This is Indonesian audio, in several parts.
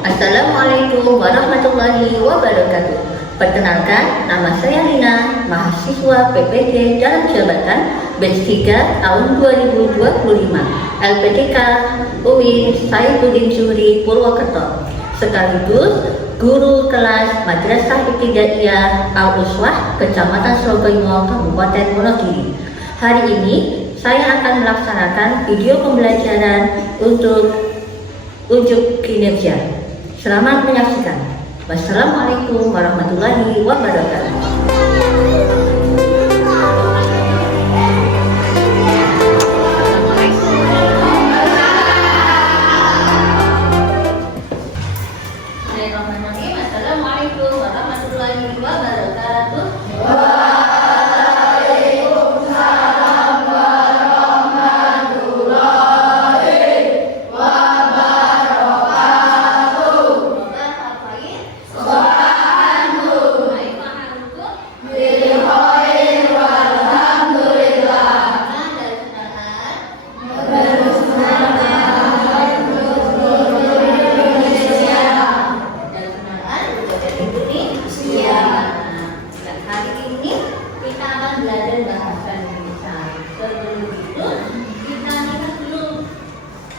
Assalamualaikum warahmatullahi wabarakatuh. Perkenalkan, nama saya Rina, mahasiswa PPG dalam jabatan batch 3 tahun 2025, LPDK UIN Saifuddin Zuhri Purwokerto, sekaligus guru kelas Madrasah Ibtidaiyah Al-Uswah, Kecamatan Slogoimo, Kabupaten Wonogiri. Hari ini saya akan melaksanakan video pembelajaran untuk ujuk kinerja. Selamat menyaksikan. Wassalamualaikum warahmatullahi wabarakatuh. Assalamualaikum warahmatullahi wabarakatuh.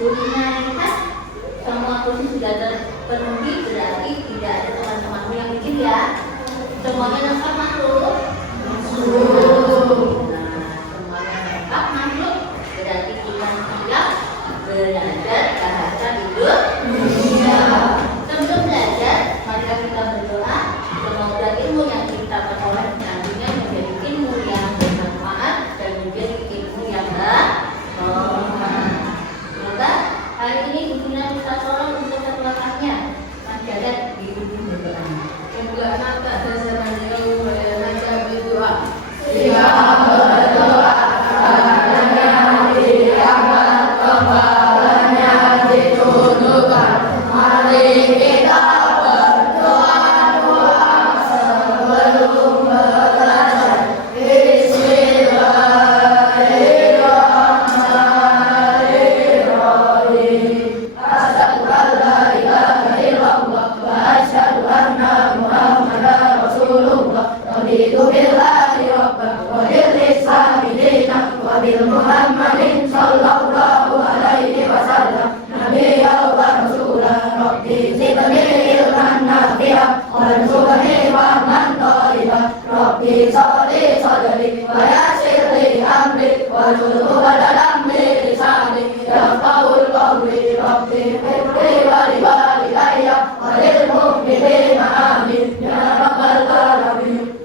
Kuliner semua kursi sudah terpenuhi, berarti tidak ada teman-temanmu yang bikin ya. Semuanya lengkap masuk? Masuk. Nah, semuanya lengkap masuk, berarti kita siap belajar bahasa Indonesia. Sebelum belajar, mari kita berdoa. Semoga ilmu yang kita peroleh nantinya menjadi ilmu yang bermanfaat dan menjadi ilmu yang hari ini guna kita sholat untuk satu rakatnya. Mas Jadat dibimbing berdoa. Semoga anak dasar manusia baca berdoa. Siap berdoa. Kepalanya diangkat, kepalanya ditundukkan. Mari kita berdoa sebelum belajar. Muhammadin sallallahu alaihi wasallam nabiyya wa rasulah rabbi zidni ilman nafi'a warzuqni rahman thayyibah rabbi sholli sadri wa yassir li amri wahlul 'uqdatam min lisani yafqahul qawli rabbi ighfir li walidayya wa lil mu'minina amin ya rabbal alamin.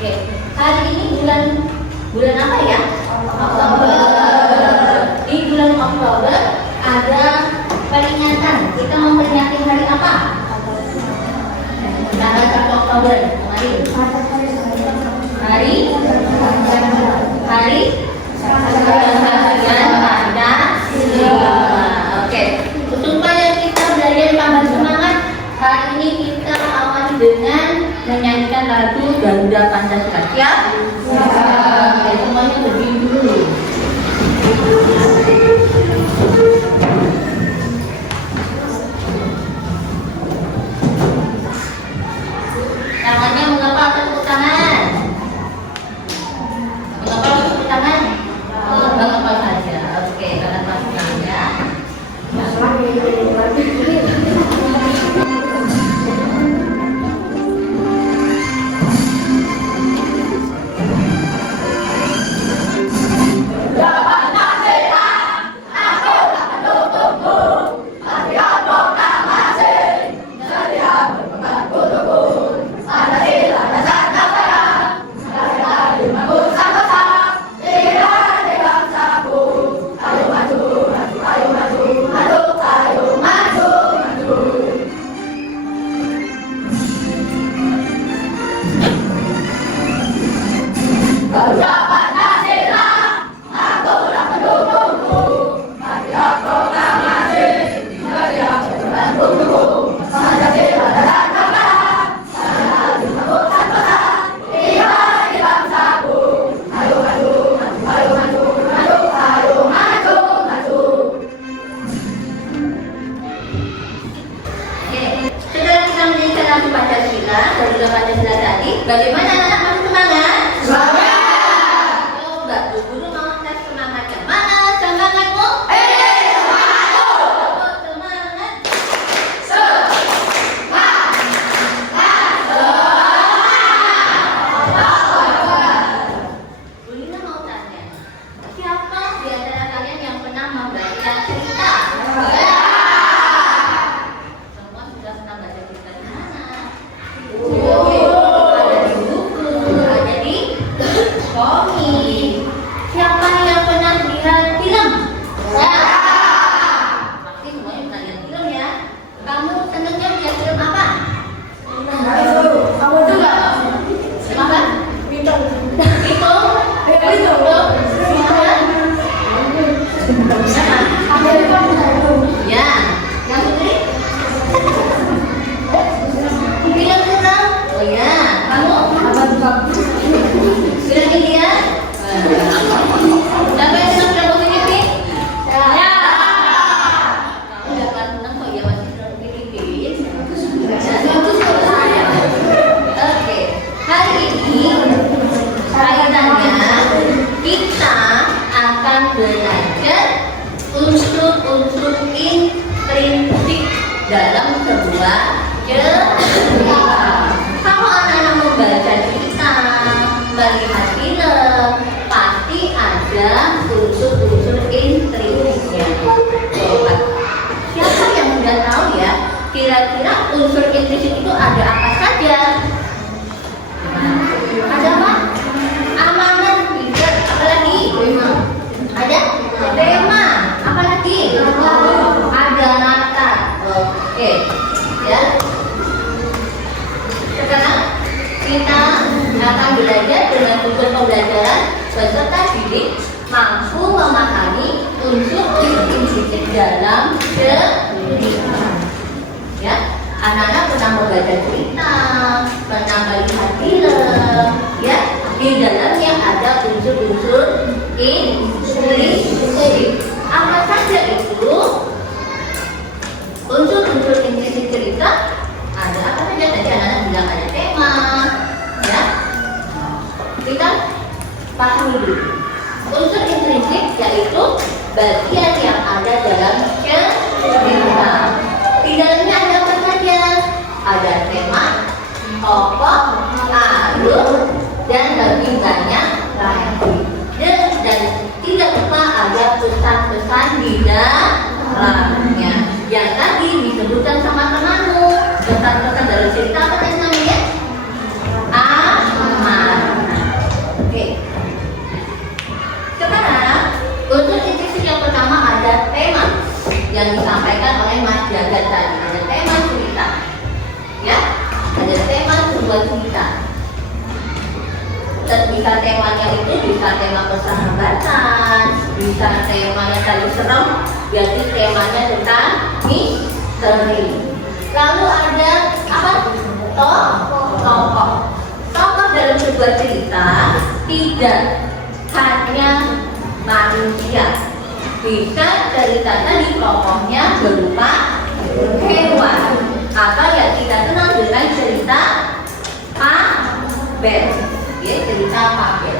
Oke, hari ini bulan apa ya? Oktober. Di bulan Oktober ada peringatan. Kita memperingati hari apa? Tanggal 1 Oktober kemarin. Hari Pancasila. Oke, supaya kita belajar tambah semangat, hari ini kita awali dengan menyanyikan lagu Garuda Pancasila. Siap? Oke, semuanya berdiri dulu. Namanya komik. Siapa yang pernah lihat film? Pasti semuanya pernah lihat film ya. Kamu senangnya lihat film apa? Apa tuh nggak? Film apa? Bintang. Itu? Ya, yang putri? Film tentang? Oh ya, kamu? Apa tuh Kak? Film India? Siapa yang senang film Filipin? Ya. Kamu dapat menang kok ya masih film Filipin. Oke, hari ini kaitannya kita akan belajar unsur-unsur intrinsik dalam sebuah cerita. Kalau anak-anak membaca cerita, melihat film, pasti ada unsur-unsur intrinsiknya. Coba, siapa yang udah tahu ya? Kira-kira unsur intrinsik itu ada apa saja? Ada apa? Amanat, leader, apa lagi? Ada tema, apa lagi? Ada natar. Oke, ya. Sekarang kita akan belajar dengan tujuan pembelajaran peserta didik mampu memahami unsur-unsur intrinsik dalam cerita. Ya, anak-anak pernah membaca cerita, pernah melihat film, ya. Di dalamnya ada unsur-unsur intrinsik. Apa saja itu? Unsur-unsur intrinsik cerita ada apa saja? Tadi anak-anak bilang ada tema, ya. Kita pahami dulu. Unsur intrinsik yaitu bagian yang ada dalam cerita. Di dalamnya ada apa saja? Ada tema, tokoh, alur, dan lebih banyak lagi. Dan tidak lupa ada pesan-pesan di dalamnya. Yang tadi disebutkan sama temanmu, pesan-pesan dari cerita apa tadi namanya? Amanat. Oke. Sekarang unsur intrinsik yang pertama ada tema yang disampaikan oleh Mas Jagat tadi. Ada tema cerita, ya. Ada tema sebuah cerita. Dan bisa temanya itu bisa tema persahabatan, bisa temanya tadi serem, jadi temanya tentang misteri. Lalu ada apa? Tokoh. Tokoh dalam sebuah cerita tidak hanya manusia. Bisa ceritanya di tokohnya berupa hewan atau yang kita kenal dengan cerita fabel. Ya, cerita fabel.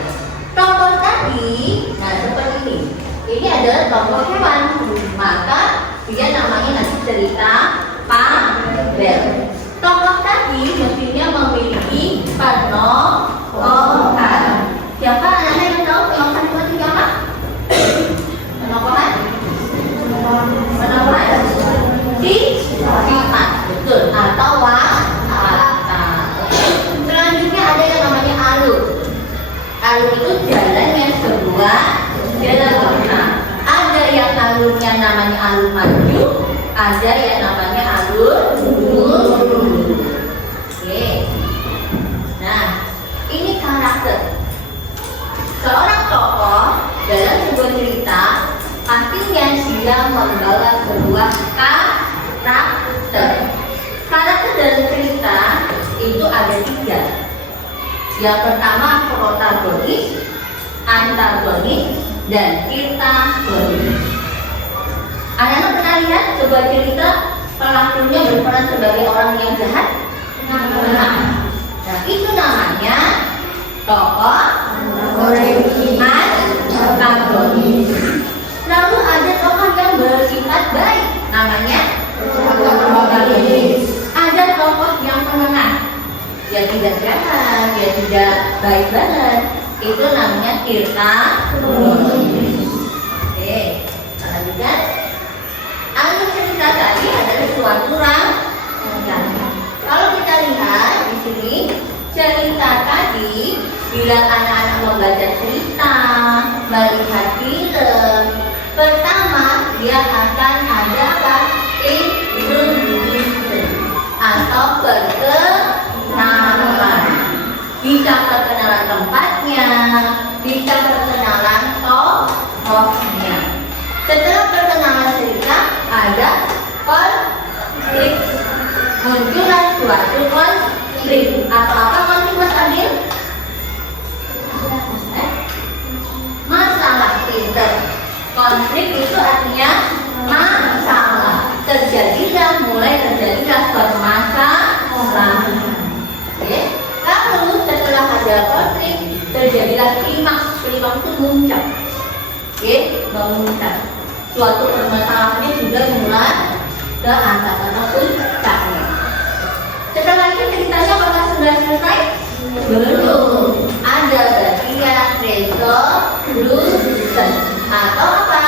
Tokoh tadi, nah seperti ini. Ini adalah tokoh hewan, maka dia namanya nanti cerita fabel. Tokoh tadi mestinya memiliki penokohan. Siapa anak-anak yang tahu penokohan itu siapa? Penokohan? Penokohan? Sifat, betul. Atau watak. Selanjutnya ada yang namanya alur. Alur itu jalannya sebuah jalan. Ada yang alurnya namanya alur maju, ada yang namanya alur mundur. Oke. Nah, ini karakter. Seorang tokoh dalam sebuah cerita pastinya dia membawa sebuah karakter. Karakter dalam cerita itu ada 3. Yang pertama protagonis, antagonis, dan antagonis. Anak-anak pernah lihat sebuah cerita pelakunya berperan sebagai orang yang jahat? Nah, itu namanya tokoh antagonis. Lalu ada tokoh yang bersifat baik, namanya protagonis. Ada tokoh yang penengah, dia tidak jahat, dia tidak baik banget, itu namanya antagonis. Oke, selanjutnya alur cerita tadi adalah suatu rangkaian. Kalau kita lihat di sini cerita tadi, bila anak-anak membaca cerita melihat film, pertama dia akan ada apa? Introduction atau perkenalan. Bisa perkenalan tempatnya, bisa perkenalan tokohnya. Setelah perkenalan cerita, ada konflik. Muncullah suatu konflik. Atau apa konflik, Mas Adil? Masalah, pinter. Konflik itu artinya masalah. Mulai terjadilah permasalahan. Oke. Lalu setelah ada konflik, terjadilah klimaks. Klimaks itu muncak. Oke, memuncak. Suatu permasalahannya juga mulai ke atas atau puncaknya. Setelah itu ceritanya apakah sudah selesai? Belum. Ada bagian resolution atau apa?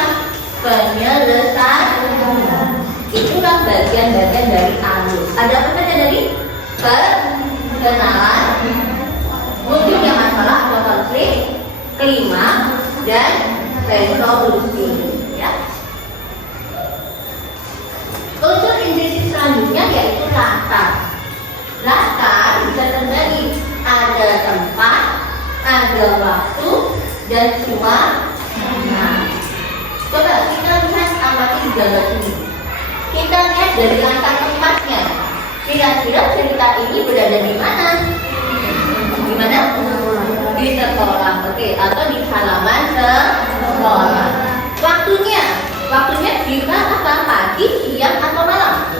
Penyelesaian. Itulah bagian-bagian dari alur. Ada apa saja dari perkenalan, munculnya masalah atau konflik, klimaks, dan resolusi. Ya. Unsur intrinsik selanjutnya yaitu latar. Latar bisa terjadi ada tempat, ada waktu, dan suasana. Coba kita lihat amati di gambar ini. Kita lihat dari latar tempatnya. Kira-kira cerita ini berada di mana? Di mana? Di sekolah, oke, atau di halaman sekolah. Waktunya kita apa? Pagi, siang, atau malam?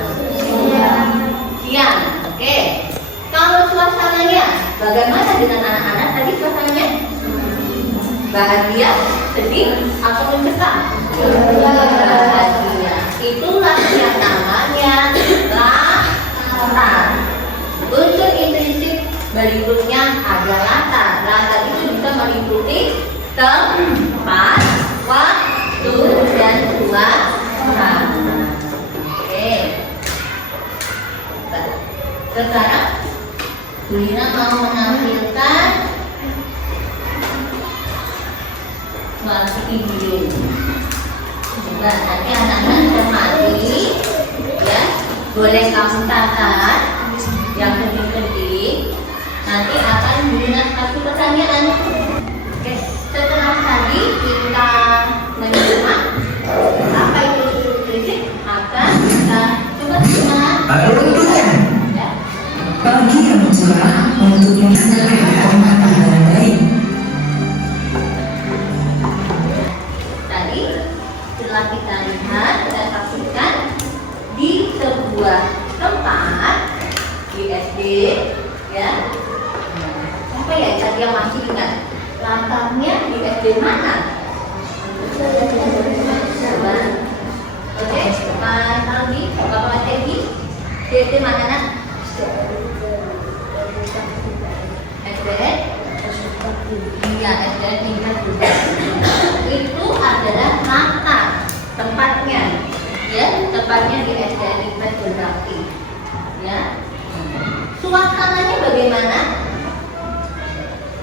Siang, oke. Kalau suasananya, bagaimana dengan anak-anak tadi suasananya? Bahagia, sedih, atau mencekam? Bahagia. Itulah yang namanya latar. Unsur intrinsik berikutnya ada latar. Latar itu bisa meliputi tempat, waktu, dan suasana. Oke. Sekarang Bulina mau menampilkan suatu video. Coba nanti anak-anak cermati, ya. Boleh kamu catat yang penting-penting. Nanti akan Bulina kasih pertanyaan. Oke. Setelah tadi kita menyimak apa itu intrinsik, akan kita coba simak. Ya. Pagi yang cerah untuk menyampaikan dengan baik. Tadi setelah kita lihat, kita saksikan di sebuah tempat di SD, ya. Apa ya tadi yang masih ingat? Latarnya di SD mana? Coba. Oke, Mas Aldi, Bapak Tegi, di SD mana nak? SDN? Iya, SDN tingkat juga. Itu adalah latar tempatnya, ya, tempatnya di SDN tingkat Berdaki, ya. Suasananya bagaimana?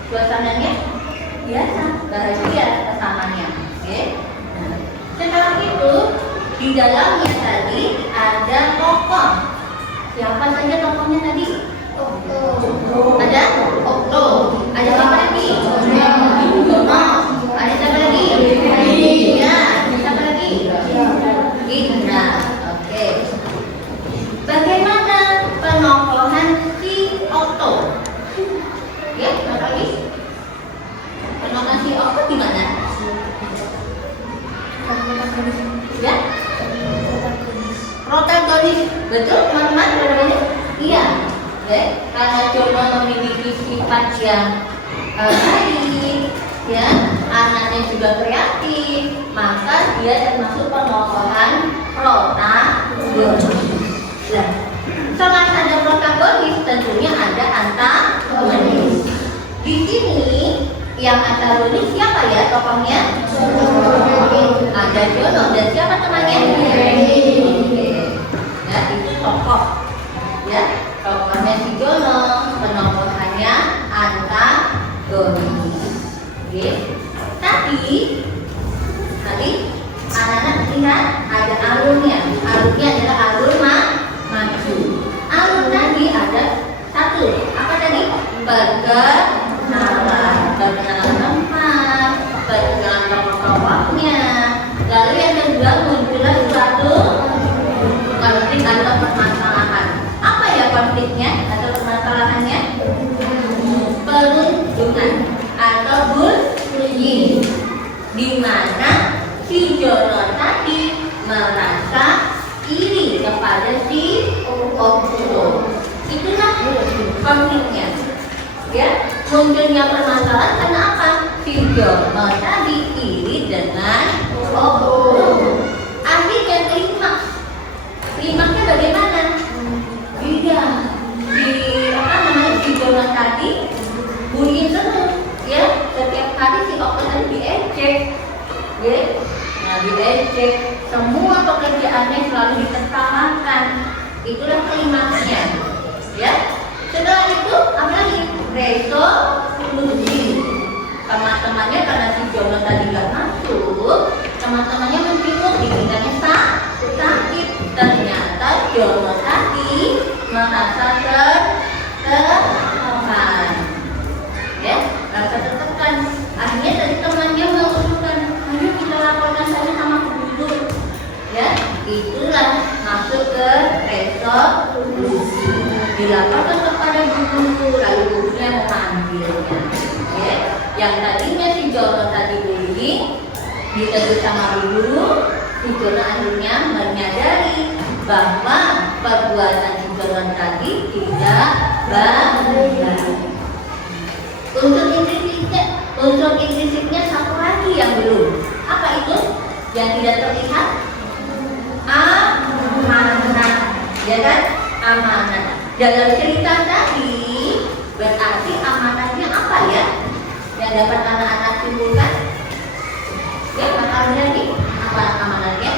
Suasananya biasa, bahagia kesamanya, oke. Setelah itu di dalamnya tadi ada tokoh. Siapa saja tokohnya tadi? Ada Okto. Ada siapa lagi? Jono. Ada siapa lagi? Ya. Siapa lagi? Indra. Oke. Bagaimana penokohan si Okto? Ya, apa lagi? Penokohan si Okto gimana? Ya? Protagonis. Betul, teman-teman? Protagonis? Iya. Karena Jono memiliki sifat yang baik, ya, anaknya juga kreatif, maka dia termasuk penokohan protagonis. Nah, selain ada protagonis, tentunya ada antagonis. Di sini yang antagonis siapa ya tokohnya? Ada Jono dan siapa temannya? Ya, itu tokoh, ya. Tokohnya si Jono, penokohannya antagonis. Oke. Tadi anak-anak lihat ada alurnya. Alurnya adalah alur maju. Alur tadi ada satu. Apa tadi? Perkenalan tempat, perkenalan tokoh-tokohnya. Lalu yang kedua muncullah suatu konflik atau permasalahan. Apa ya konfliknya atau permasalahannya? Perundungan atau bullying, di mana si Jono tadi merasa iri kepada si Okto. Itulah konfliknya. Ya, munculnya permasalahan karena apa? Si Jono tadi iri dengan Okto. Akhirnya klimaksnya bagaimana? Iya, si Jono tadi bullying terus, ya. Setiap hari si Okto tadi diejek, ya. Nah, diejek, semua pekerjaannya selalu ditertawakan. Itulah klimaksnya, ya. Setelah itu apa lagi? Resolusi. Teman-temannya karena si Jono tadi nggak masuk, teman-temannya mencenguk, dikiranya sakit. Ternyata Jono tadi merasa tertekan, ya, merasa tertekan. Akhirnya tadi temannya mengusulkan, ayo kita laporkan saja sama guru, ya. Itulah masuk ke resolusi, dilaporkan kepada guru, lalu gurunya memanggilnya, ya. Yang tadinya si Jono tadi bullying, ditegur sama guru, si Jono akhirnya menyadari bahwa perbuatan si Jono tadi tidak benar. Unsur implisitnya satu lagi yang belum. Apa itu? Yang tidak terlihat? Amanah, ya kan? Amanah. Dalam cerita tadi berarti amanahnya apa ya? Yang dapat anak-anak simpulkan? Ya, makanya nih apa amanahnya?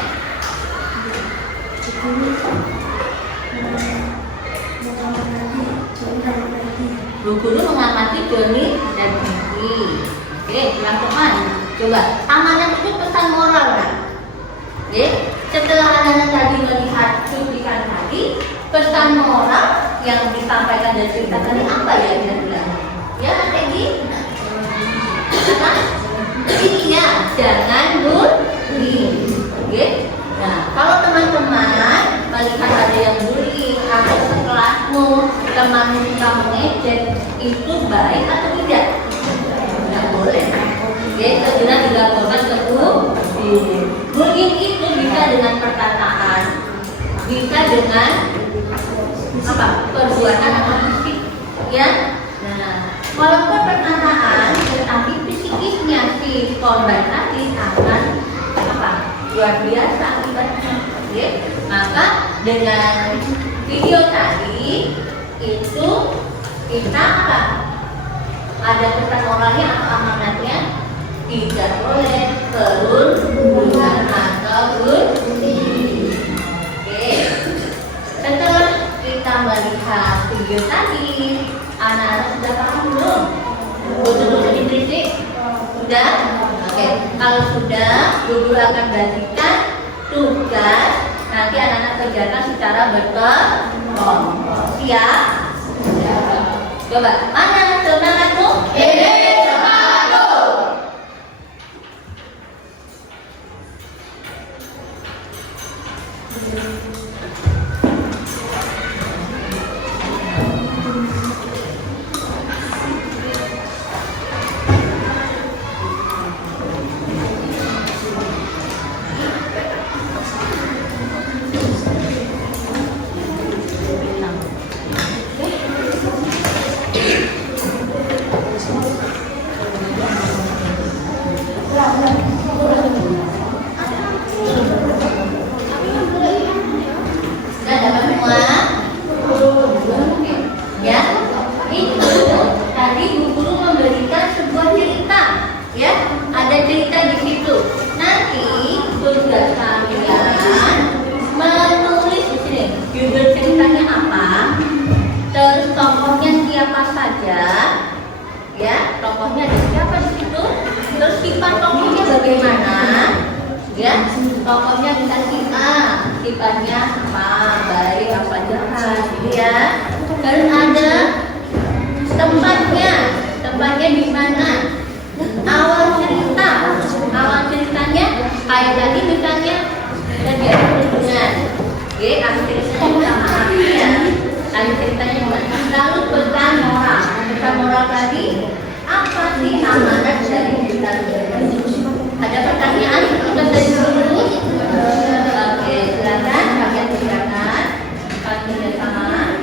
Guru mengamati Joni dan Vicky. Oke, teman-teman, coba amanah itu pesan moral kan? Oke, setelah anak-anak tadi melihat cuplikan tadi, pesan moral yang disampaikan dan cerita tadi apa ya kira-kira? Ya, Peggy? Iya, jangan bullying. Oke. Nah, kalau teman-teman melihat ada yang bullying atau sekelasmu, temanmu suka mengejek, itu baik atau tidak? Tidak boleh. Oke, segera dilaporkan ke guru. Bullying itu bisa dengan perkataan, bisa dengan apa? Perbuatan atau fisik, ya. Nah, walaupun perkataan, tetapi psikisnya si korban tadi akan apa? Luar biasa akibatnya. Ya. Maka dengan video tadi itu kita apa? Ada pesan moralnya atau amanatnya? Tidak boleh perundungan atau bullying. Oke. Setelah kita melihat video tadi, anak-anak sudah paham belum? Unsur-unsur intrinsik? Sudah? Oke. Kalau sudah, guru akan bagikan tugas. Nanti anak-anak kerjakan secara berkelompok. Siap? Coba, mana semangatmu? Tokohnya ada siapa di situ? Terus sifat tokohnya bagaimana? Ya, tokohnya bisa sifatnya apa, baik apa jahat, gitu ya. Terus ada tempatnya di mana? Awal ceritanya kayak tadi misalnya terjadi hubungan. Oke, akhir ceritanya sama artinya. Akhir ceritanya gimana? Lalu pesan moral tadi apa sih amanat dari cerita ini? Ada pertanyaan untuk dari dulu? Oke, silakan kalian silakan. Pastinya sama.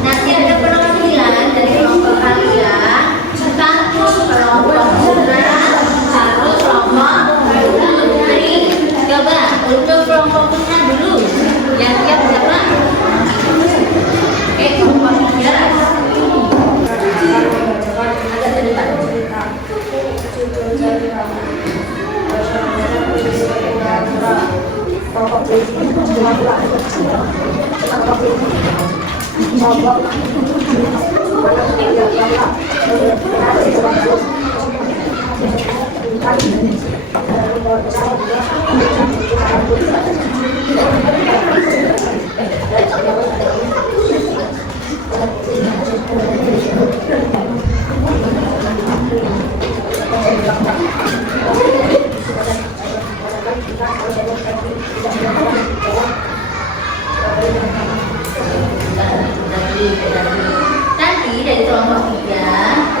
Nanti ada perwakilan dari kelompok kalian, satu kelompok putra, satu kelompok putri. Coba untuk kelompok putra dulu, yang siap siapa? Oke, kelompok putra. Agak ke depan. Tadi dari kelompok 3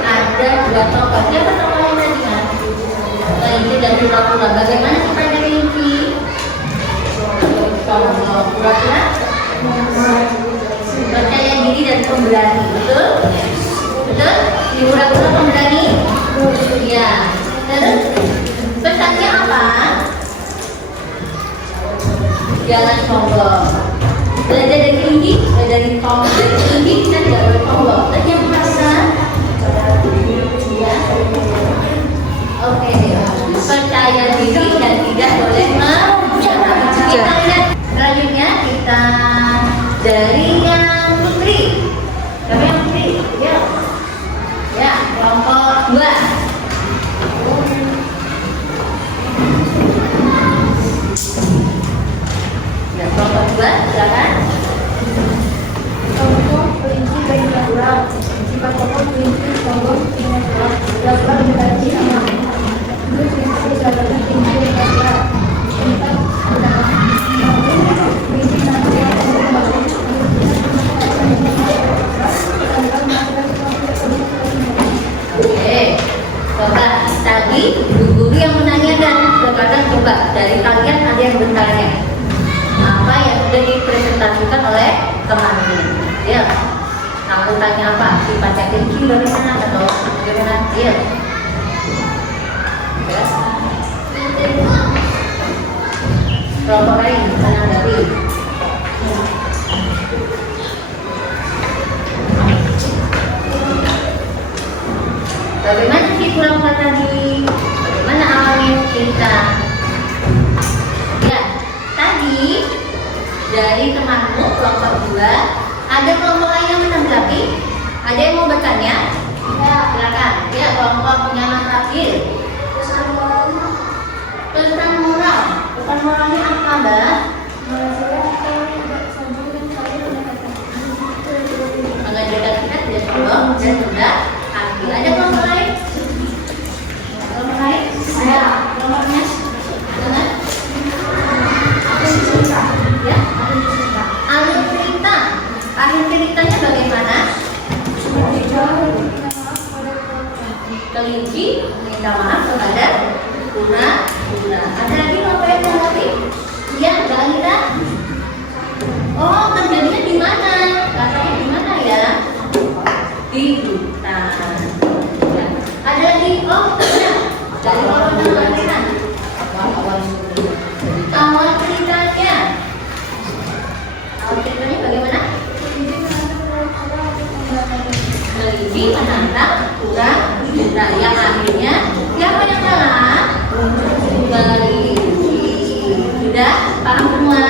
ada 2 tokoh. Siapa tokoh yang tadi kan? Ini dari pura-pura. Bagaimana sifat dari Kelinci? Pura-pura percaya diri dan pemberani. Betul? Betul? Di pura-pura pemberani? Iya. Terus pesannya apa? Jangan sombong. Belajar dari Kelinci, dari Kelinci kita tidak boleh sombong. Terus yang pertama, ya, oke, percaya diri dan tidak boleh menyerah. Kita lihat selanjutnya kita dari yang putri. Siapa yang putri? Ya, kelompok 2. Ya, kelompok 2, silakan. Tokoh Kelinci bayi natural, sifat tokoh Kelinci sombong dengan kuat, dapat memiliki aman. Itu prinsip jabatan Kelinci natural. Sifat Kelinci natural Oke, coba tadi guru yang menanyakan, sekarang coba dari kalian ada yang bertanya apa yang sudah dipresentasikan oleh temannya. Ya, aku tanya apa? Sifatnya Kelinci bagaimana atau bagaimana? Ya. Kelompok lain menanggapi. Bagaimana sih pura-pura tadi? Bagaimana awalnya cerita? Ya, tadi dari temanmu kelompok 2 ada kelompok lain yang menanggapi? Ada yang mau bertanya? Ya, silakan. Ya, kelompok penyaman terakhir. Pesan moral. Pesan moralnya apa, Mbak? kelompok dan sudah kaki. Ada kelompok lain? Kelompok lain? Ada kelompoknya? Dengan? Ya? Alur cerita. Alur ceritanya bagaimana? Kelinci minta maaf kepada kura-kura. Ada lagi kelompok yang lagi? Iya, Mbak Anita. Oh, terjadinya di mana? Katanya di mana ya? Di hutan. Ya. Ada lagi? Oh, ya. Dari awal ceritanya. Awal ceritanya. Awal ceritanya bagaimana? Kelinci menantang kura-kura. Yang akhirnya siapa yang kalah? Kelinci. Sudah paham semua?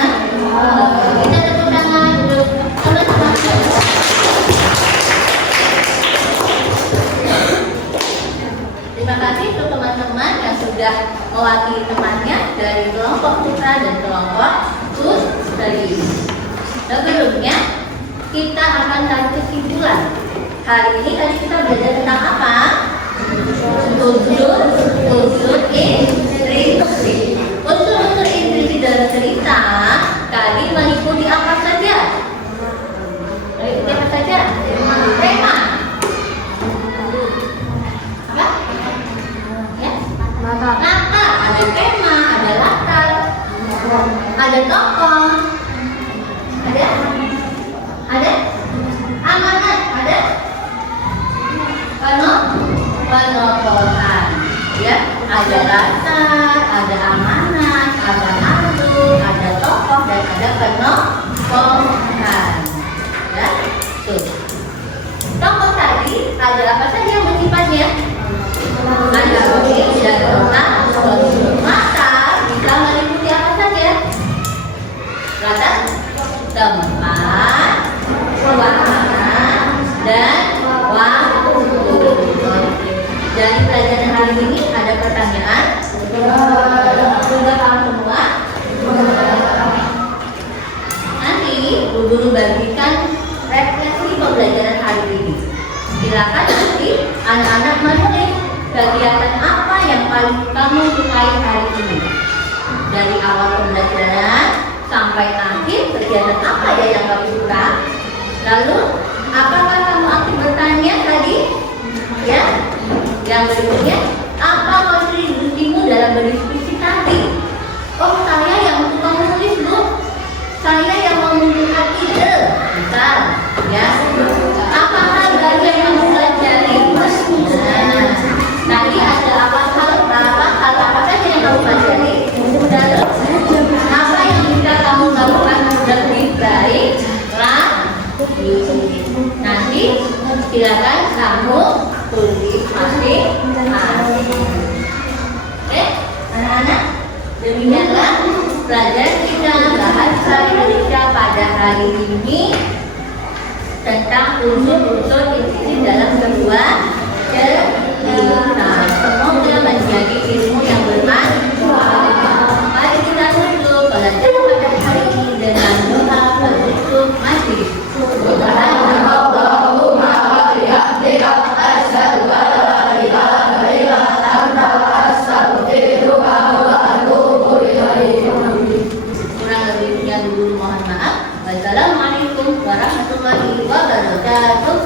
Kita tepuk tangan duduk. Terima kasih untuk teman-teman yang sudah mewakili temannya dari kelompok putra dan kelompok putri. Sebelumnya kita akan cari kesimpulan. Hari ini tadi kita belajar tentang apa? Unsur intrisi. Unsur intrisi dalam cerita tadi meliputi apa saja? Meliputi apa saja? Tema. Apa? Ya? Latar. Ada tema, ada latar, ada tokoh, ada amanat, ada penokohan, ya, ada latar, ada amanat, ada alur, ada tokoh dan ada penokohan, ya. Tuh. Tokoh tadi ada apa saja yang bersifatnya? Ada unik dan orang latar bisa meliputi apa saja? Latar, tempat, warna, dan waktu. Dari pelajaran hari ini ada pertanyaan? Sudah paham semua? Nanti guru bagikan refleksi pembelajaran hari ini. Silakan nanti anak-anak menulis kegiatan apa yang paling kamu sukai hari ini. Dari awal pembelajaran sampai akhir kegiatan apa ya yang kamu suka? Lalu apakah kamu aktif bertanya tadi? Ya. Yang berikutnya, apa kontribusimu dalam berdiskusi tadi? Oh, saya yang suka menulis, Bu. Saya yang memunculkan ide. Misal, ya. Apa hal baru yang kamu pelajari? Nah, tadi ada apa saja yang kamu pelajari? Lalu, apa yang bisa kamu lakukan lebih baik? Nanti silakan kamu tulis masing-masing. Oke, anak-anak, demikianlah pelajaran kita bahasa Indonesia pada hari ini tentang unsur-unsur intrisi dalam sebuah cerita. Semoga menjadi ilmu yang bermanfaat. Mari kita tutup pelajaran pada hari ini dengan doa penutup majlis. Kurang lebihnya dulu mohon maaf. Wassalamualaikum warahmatullahi wabarakatuh.